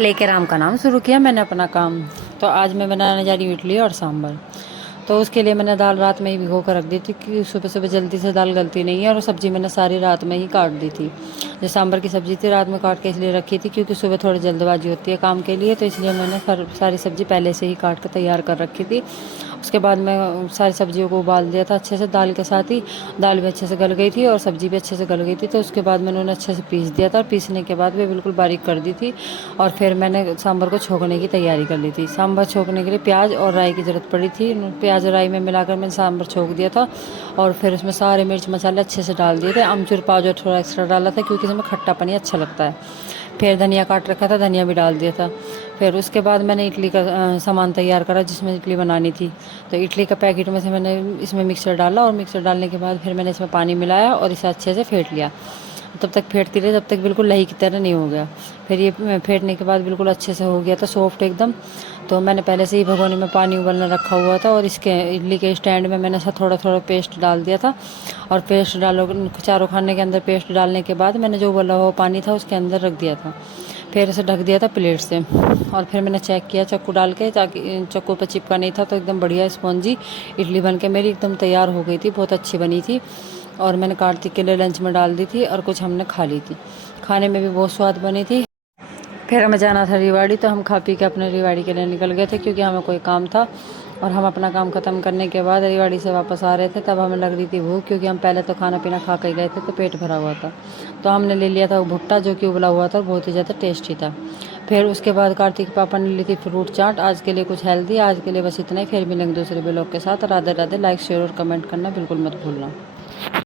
लेके राम का नाम शुरू किया मैंने अपना काम। तो आज मैं बनाने जा रही हूँ इडली और सांभर। तो उसके लिए मैंने दाल रात में ही भिगो कर रख दी थी कि सुबह सुबह जल्दी से दाल गलती नहीं है। और सब्ज़ी मैंने सारी रात में ही काट दी थी। जो सांभर की सब्ज़ी थी रात में काट के इसलिए रखी थी क्योंकि सुबह थोड़ी जल्दबाजी होती है काम के लिए, तो इसलिए मैंने सारी सब्ज़ी पहले से ही काट कर तैयार कर रखी थी। उसके बाद मैं सारी सब्जियों को उबाल दिया था अच्छे से दाल के साथ ही। दाल भी अच्छे से गल गई थी और सब्ज़ी भी अच्छे से गल गई थी। तो उसके बाद मैंने उन्हें अच्छे से पीस दिया था और पीसने के बाद वे बिल्कुल बारीक कर दी थी। और फिर मैंने सांभर को छोंकने की तैयारी कर ली थी। सांभर छोंकने के लिए प्याज और राई की ज़रूरत पड़ी थी। प्याज और राई में मिलाकर मैंने सांभर छोंक दिया था और फिर उसमें सारे मिर्च मसाले अच्छे से डाल दिए थे। अमचूर पाउडर थोड़ा एक्स्ट्रा डाला था क्योंकि इसमें खट्टापनी अच्छा लगता है। फिर धनिया काट रखा था, धनिया भी डाल दिया था। फिर उसके बाद मैंने इडली का सामान तैयार करा जिसमें इडली बनानी थी। तो इडली का पैकेट में से मैंने इसमें मिक्सर डाला और मिक्सर डालने के बाद फिर मैंने इसमें पानी मिलाया और इसे अच्छे से फेंट लिया। तब तक फेंटती रही जब तक बिल्कुल लही की तरह नहीं हो गया। फिर ये फेंटने के बाद बिल्कुल अच्छे से हो गया था सॉफ्ट एकदम। तो मैंने पहले से ही भगोने में पानी उबलना रखा हुआ था और इसके इडली के स्टैंड में मैंने ऐसा थोड़ा थोड़ा पेस्ट डाल दिया था। और पेस्ट डालो चारों खाने के अंदर पेस्ट डालने के बाद मैंने जो उबला हुआ पानी था उसके अंदर रख दिया था। फिर इसे ढक दिया था प्लेट से। और फिर मैंने चेक किया चाकू डाल के, ताकि चाकू पर चिपका नहीं था। तो एकदम बढ़िया स्पॉन्जी इडली बन के मेरी एकदम तैयार हो गई थी, बहुत अच्छी बनी थी। और मैंने कार्तिक के लिए लंच में डाल दी थी और कुछ हमने खा ली थी। खाने में भी बहुत स्वाद बनी थी। फिर हमें जाना था रिवाड़ी, तो हम खा पी के अपने रिवाड़ी के लिए निकल गए थे क्योंकि हमें कोई काम था। और हम अपना काम ख़त्म करने के बाद रिवाड़ी से वापस आ रहे थे, तब हमें लग रही थी भूख क्योंकि हम पहले तो खाना पीना खा के गए थे तो पेट भरा हुआ था। तो हमने ले लिया था भुट्टा जो कि उबला हुआ था और बहुत ही ज़्यादा टेस्टी था। फिर उसके बाद कार्तिक पापा ने ली थी फ्रूट चाट। आज के लिए कुछ हेल्दी, आज के लिए बस इतना ही। फिर मिलेंगे दूसरे ब्लॉग के साथ। राधे राधे। लाइक शेयर और कमेंट करना बिल्कुल मत भूलना।